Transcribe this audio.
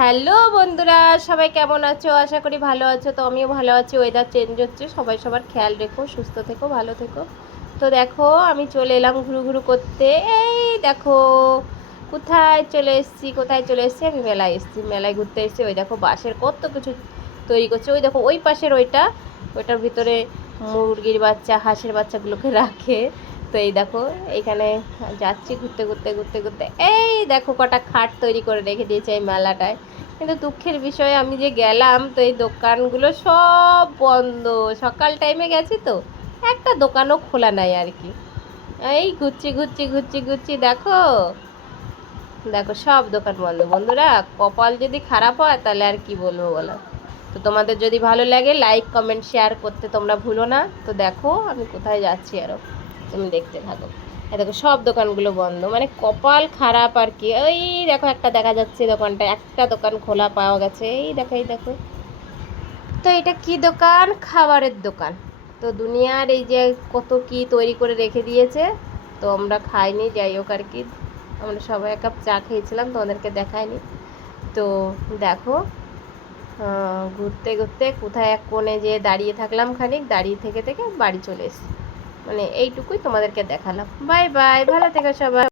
Hello বন্ধুরা, সবাই কেমন আছো? আশা করি ভালো আছো। তো আমিও ভালো আছি। ওয়েদার চেঞ্জ হচ্ছে, সবাই সবার খেয়াল রেখো, সুস্থ থেকো, ভালো থেকো। তো দেখো, আমি চলে এলাম ঘুরু ঘুরু করতে। এই দেখো কোথায় চলে এসেছি আমি মেলায় এসেছি, মেলায় ঘুরতে এসেছি। ওই দেখো বাঁশের কত কিছু তৈরি করছে। ওই দেখো ওই পাশের ওইটার ভিতরে মুরগির বাচ্চা, হাঁসের বাচ্চাগুলোকে রাখে। তো এই দেখো এইখানে যাচ্ছি ঘুরতে ঘুরতে ঘুরতে ঘুরতে। এই দেখো কটা খাট তৈরি করে রেখে দিয়েছে এই মেলাটায়। কিন্তু দুঃখের বিষয়, আমি যে গেলাম তো এই দোকানগুলো সব বন্ধ। সকাল টাইমে গেছি তো একটা দোকানও খোলা নাই আর কি। এই ঘুরছি ঘুরছি ঘুরছি ঘুরছি, দেখো দেখো সব দোকান বন্ধ। বন্ধুরা, কপাল যদি খারাপ হয় তাহলে আর কি বলবো বলো। তো তোমাদের যদি ভালো লাগে লাইক কমেন্ট শেয়ার করতে তোমরা ভুলো না। তো দেখো আমি কোথায় যাচ্ছি আরও, তুমি দেখতে থাকো। এই দেখো সব দোকানগুলো বন্ধ, মানে কপাল খারাপ আর কি। ওই দেখো একটা দেখা যাচ্ছে দোকানটা, একটা দোকান খোলা পাওয়া গেছে। এই দেখো এই দেখো। তো এটা কি দোকান? খাবারের দোকান। তো দুনিয়ার এই যে কত কি তৈরি করে রেখে দিয়েছে। তো আমরা খাইনি, যাই হোক আর কি। আমরা সবাই এক কাপ চা খেয়েছিলাম, তোমাদেরকে দেখাইনি। তো দেখো, ঘুরতে ঘুরতে কোথায় এক কোণে যেয়ে দাঁড়িয়ে থাকলাম, খানিক দাঁড়িয়ে থেকে থেকে বাড়ি চলে এসেছি। মানে এইটুকুই তোমাদেরকে দেখালাম। বাই বাই, ভালো থেকো সবাই।